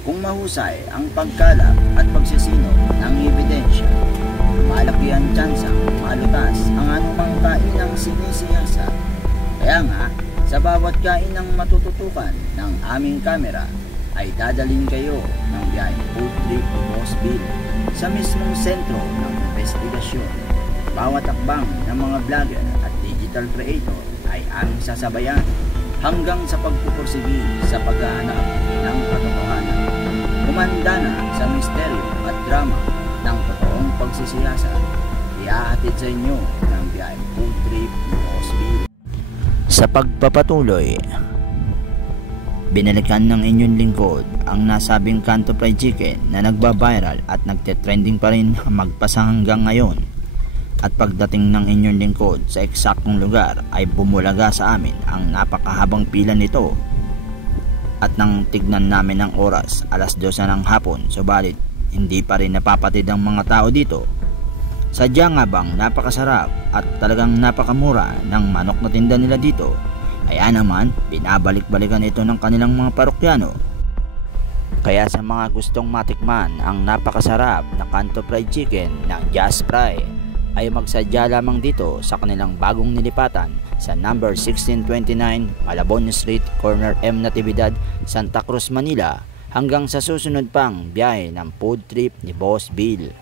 Kung mahusay ang pagkalap at pagsisinop ng ebidensya, malaki ang tsansang malutas ang anumang kainang sinisiyasa. Kaya nga, sa bawat kainang matututukan ng aming kamera, ay dadalhin kayo ng biyaheng food trip ni Boss Bill sa mismong sentro ng investigasyon. Bawat akbang ng mga vlogger at digital creator ay aming sasabayan hanggang sa pagpupursigi sa paghahanap ng katotohanan. Kumanda na sa misteryo at drama ng totoong pagsisiyasat. Iahatid sa inyo ng biyaheng food trip ni Boss Bill. Sa pagpapatuloy, binalikan ng inyong lingkod ang nasabing Kanto Fried Chicken na nagba-viral at nagte-trending pa rin magpasa hanggang ngayon. At pagdating ng inyong lingkod sa eksaktong lugar ay bumulaga sa amin ang napakahabang pila nito. At nang tignan namin ang oras, alas 12 ng hapon, subalit hindi pa rin napapatid ang mga tao dito. Sadya nga bang napakasarap at talagang napakamura ng manok na tinda nila dito, kaya naman binabalik-balikan ito ng kanilang mga parokyano. Kaya sa mga gustong matikman ang napakasarap na Kanto Fried Chicken ng Just Fry, ay magsadya lamang dito sa kanilang bagong nilipatan sa number 1629 Malabon Street, corner M Natividad, Santa Cruz, Manila, hanggang sa susunod pang biyahe ng food trip ni Boss Bill.